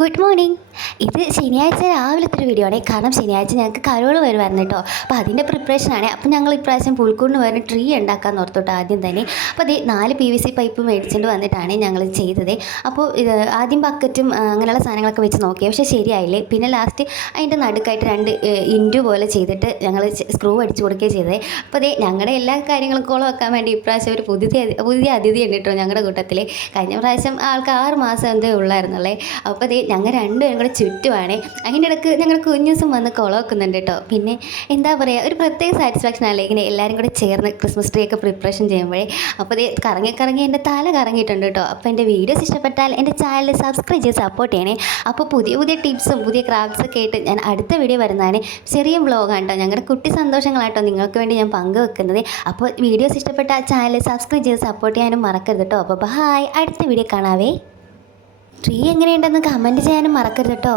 Good morning. ഇത് ശനിയാഴ്ച രാവിലത്തെ ഒരു വീഡിയോ ആണ്. കാരണം ശനിയാഴ്ച ഞങ്ങൾക്ക് കരോൾ വരുമായിരുന്നു കേട്ടോ. അപ്പോൾ അതിൻ്റെ പ്രിപ്പറേഷനാണ്. അപ്പോൾ ഞങ്ങൾ ഇപ്രാവശ്യം പുൽക്കൂടിന് വരുന്ന ട്രീ ഉണ്ടാക്കാൻ ഓർത്തോട്ട് ആദ്യം തന്നെ. അപ്പോൾ അത് 4 PVC പൈപ്പ് മേടിച്ചുകൊണ്ട് വന്നിട്ടാണ് ഞങ്ങൾ ചെയ്തത്. അപ്പോൾ ഇത് ആദ്യം ബക്കറ്റും അങ്ങനെയുള്ള സാധനങ്ങളൊക്കെ വെച്ച് നോക്കിയത്, പക്ഷേ ശരിയായില്ലേ. പിന്നെ ലാസ്റ്റ് അതിൻ്റെ നടുക്കായിട്ട് 2 ഇൻറ്റു പോലെ ചെയ്തിട്ട് ഞങ്ങൾ സ്ക്രൂ അടിച്ചു കൊടുക്കുകയും ചെയ്തത്. അപ്പോൾ അതേ ഞങ്ങളുടെ എല്ലാ കാര്യങ്ങളും കോളം വെക്കാൻ വേണ്ടി ഇപ്രാവശ്യം ഒരു പുതിയ അതിഥി ഉണ്ട് കേട്ടോ ഞങ്ങളുടെ കൂട്ടത്തിൽ. കഴിഞ്ഞ പ്രാവശ്യം ആൾക്ക് 6 മാസം എന്തേ ഉള്ളായിരുന്നുള്ളേ. അപ്പോൾ അതേ ഞങ്ങൾ രണ്ടുപേരും കൂടെ ചുറ്റുവാണ്. അതിൻ്റെ ഇടയ്ക്ക് ഞങ്ങൾ കുഞ്ഞുസം വന്ന് കുളവെക്കുന്നുണ്ട് കേട്ടോ. പിന്നെ എന്താ പറയുക, ഒരു പ്രത്യേക സാറ്റിസ്ഫാക്ഷൻ അല്ലേ ഇങ്ങനെ എല്ലാവരും കൂടെ ചേർന്ന് ക്രിസ്മസ് ട്രീ ഒക്കെ പ്രിപ്പറേഷൻ ചെയ്യുമ്പോഴേ. അപ്പോൾ അതേ കറങ്ങി എൻ്റെ തല കറങ്ങിയിട്ടുണ്ട് കേട്ടോ. അപ്പോൾ എൻ്റെ വീഡിയോസ് ഇഷ്ടപ്പെട്ടാൽ എൻ്റെ ചാനൽ സബ്സ്ക്രൈബ് ചെയ്ത് സപ്പോർട്ട് ചെയ്യണേ. അപ്പോൾ പുതിയ ടിപ്സും പുതിയ ക്രാഫ്റ്റ്സൊക്കെ ആയിട്ട് ഞാൻ അടുത്ത വീഡിയോ വരുന്നതാണ്. ചെറിയ വ്ളോഗാണ് കേട്ടോ, ഞങ്ങളുടെ കുട്ടി സന്തോഷങ്ങളാട്ടോ നിങ്ങൾക്ക് വേണ്ടി ഞാൻ പങ്കുവെക്കുന്നത്. അപ്പോൾ വീഡിയോസ് ഇഷ്ടപ്പെട്ടാൽ ചാനൽ സബ്സ്ക്രൈബ് ചെയ്ത് സപ്പോർട്ട് ചെയ്യാനും മറക്കരുത് കേട്ടോ. അപ്പോൾ ബൈ, അടുത്ത വീഡിയോ കാണാവേ. ട്രീ എങ്ങനെയുണ്ടെന്ന് കമൻറ്റ് ചെയ്യാനും മറക്കരുത് കേട്ടോ.